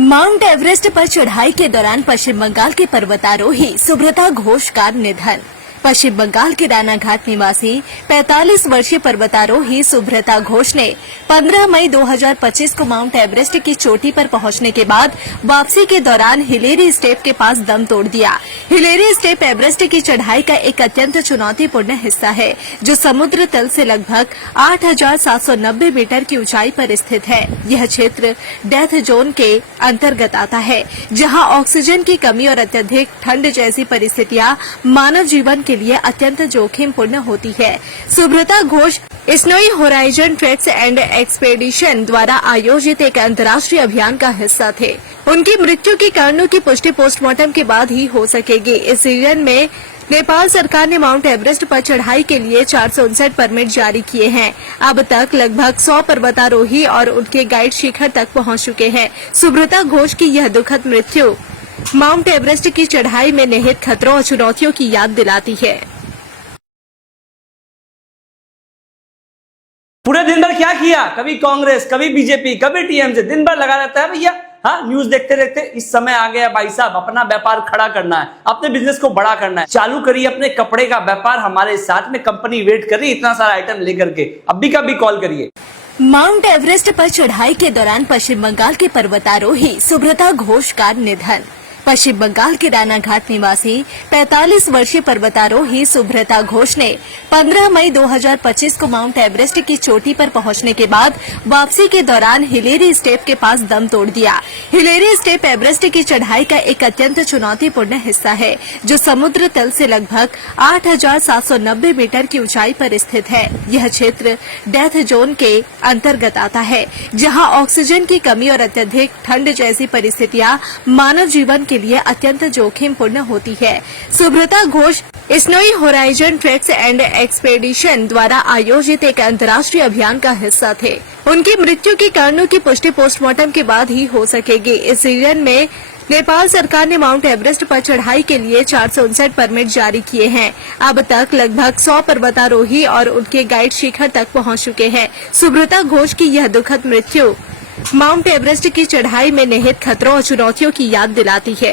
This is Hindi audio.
माउंट एवरेस्ट पर चढ़ाई के दौरान पश्चिम बंगाल के पर्वतारोही सुब्रता घोष का निधन। पश्चिम बंगाल के रानाघाट निवासी 45 वर्षीय पर्वतारोही सुब्रता घोष ने 15 मई 2025 को माउंट एवरेस्ट की चोटी पर पहुंचने के बाद वापसी के दौरान हिलेरी स्टेप के पास दम तोड़ दिया। हिलेरी स्टेप एवरेस्ट की चढ़ाई का एक अत्यंत चुनौतीपूर्ण हिस्सा है, जो समुद्र तल से लगभग 8,790 मीटर की ऊंचाई पर स्थित है। यह क्षेत्र डेथ जोन के अंतर्गत आता है, जहां ऑक्सीजन की कमी और अत्यधिक ठंड जैसी परिस्थितियां मानव जीवन के लिए अत्यंत जोखिमपूर्ण होती है। Subrata Ghosh snowy horizon treks and expedition द्वारा आयोजित एक अंतर्राष्ट्रीय अभियान का हिस्सा थे। उनकी मृत्यु के कारणों की पुष्टि पोस्टमार्टम के बाद ही हो सकेगी। इस सीजन में नेपाल सरकार ने माउंट एवरेस्ट पर चढ़ाई के लिए 459 परमिट जारी किए हैं। अब तक लगभग 100 पर्वतारोही और उनके गाइड शिखर तक पहुंच चुके हैं। सुब्रता घोष की यह दुखद मृत्यु माउंट एवरेस्ट की चढ़ाई में निहित खतरों और चुनौतियों की याद दिलाती है। पूरे दिन भर क्या किया? कभी कांग्रेस, कभी बीजेपी, कभी टीएमसी, दिन भर लगा रहता है भैया। हाँ, न्यूज देखते देखते इस समय आ गया भाई साहब, अपना व्यापार खड़ा करना है, अपने बिजनेस को बड़ा करना है। चालू करिए अपने कपड़े का व्यापार हमारे साथ में, कंपनी वेट कर रही, इतना सारा आइटम लेकर के। अभी का भी कॉल करिए। माउंट एवरेस्ट पर चढ़ाई के दौरान पश्चिम बंगाल के पर्वतारोही सुब्रता घोष का निधन। पश्चिम बंगाल के रानाघाट निवासी 45 वर्षीय पर्वतारोही सुब्रता घोष ने 15 मई 2025 को माउंट एवरेस्ट की चोटी पर पहुंचने के बाद वापसी के दौरान हिलेरी स्टेप के पास दम तोड़ दिया। हिलेरी स्टेप एवरेस्ट की चढ़ाई का एक अत्यंत चुनौतीपूर्ण हिस्सा है, जो समुद्र तल से लगभग 8,790 मीटर की ऊंचाई पर स्थित है। यह क्षेत्र डेथ जोन के अंतर्गत आता है, जहां ऑक्सीजन की कमी और अत्यधिक ठंड जैसी परिस्थितियां मानव जीवन के लिए अत्यंत जोखिमपूर्ण होती है। Subrata Ghosh snowy horizon treks and expedition द्वारा आयोजित एक अंतर्राष्ट्रीय अभियान का हिस्सा थे। उनकी मृत्यु के कारणों की पुष्टि पोस्टमार्टम के बाद ही हो सकेगी। इस सीजन में नेपाल सरकार ने माउंट एवरेस्ट पर चढ़ाई के लिए 459 परमिट जारी किए हैं। अब तक लगभग 100 पर्वतारोही और उनके गाइड शिखर तक पहुंच चुके हैं। सुब्रता घोष की यह दुखद मृत्यु माउंट एवरेस्ट की चढ़ाई में निहित खतरों और चुनौतियों की याद दिलाती है।